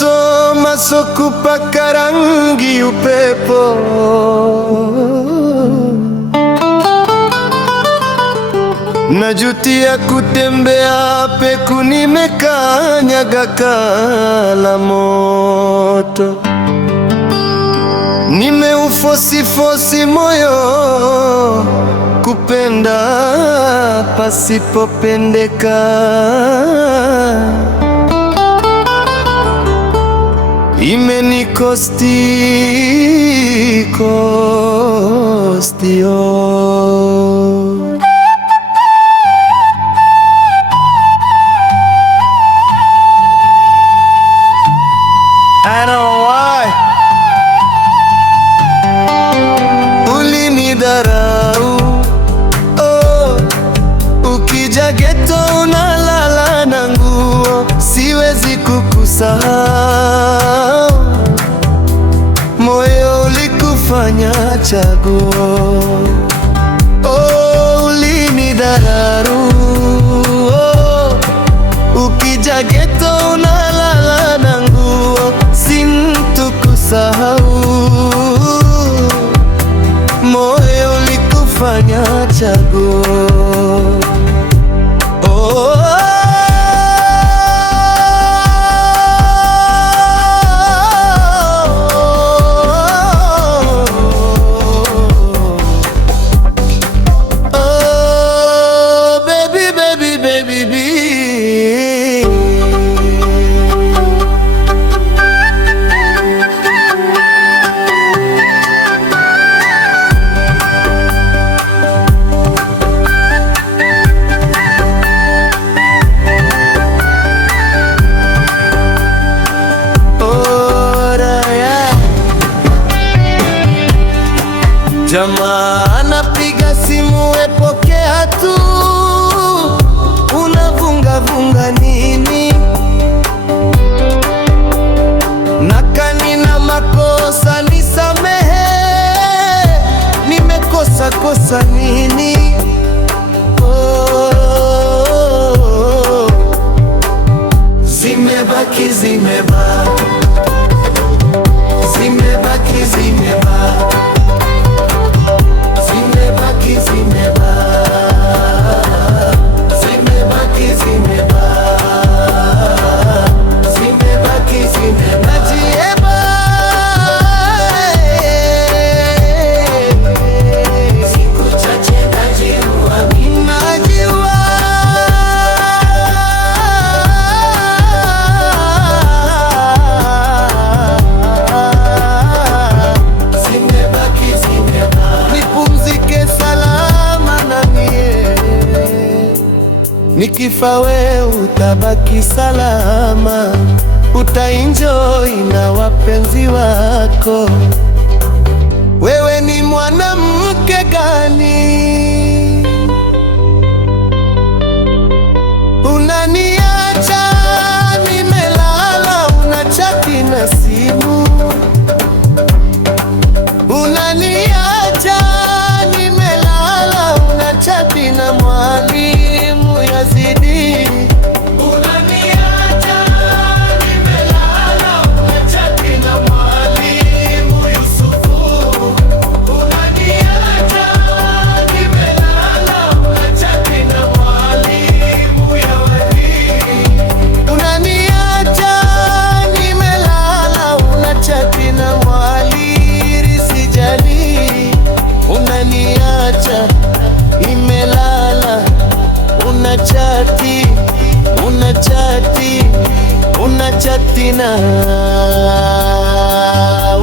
kusoma so kupaka rangi upepo. Najutia kutembea peku, nimekanyaga kala moto. Nimeufosi moyo kupenda pasipopendeka. Imenikosti I don't know why. Ulinidharau, oh, ukija ghetto unalala na nguo. Siwezi kukusahau, moyo ulikufanya chaguo. Oh, ulinidharau, oh, ukija ghetto unalala na nguo. Sintokusahau, moyo ulikufanya chaguo. Jamaa anapiga simu, epokea tu. Unavunga nini? Nakani na makosa nisamehe. Nimekosa nini? Oh, zimebaki nikifa we utabaki salama, utaenjoy na wapenzi wako. Wewe ni mwanamke gani? Unaniacha nimelala, unachati na simu. Unaniacha nimelala, unachati na mwalimu Yazidi. Unaniacha nimelala, unachati na mwalimu Yusufu. Unaniacha nimelala, unachati na mwalimu Yawali. Unaniacha nimelala, unachati na mwalimu Sijali. Unaniacha nimelala, unachati na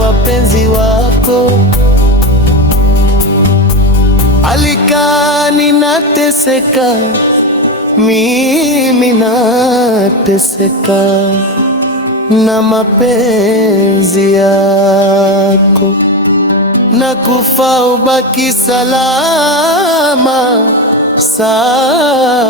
wapenzi wako. Alika ninateseka, mimi nateseka na mapenzi yako. Nakufa ubaki salama, salama.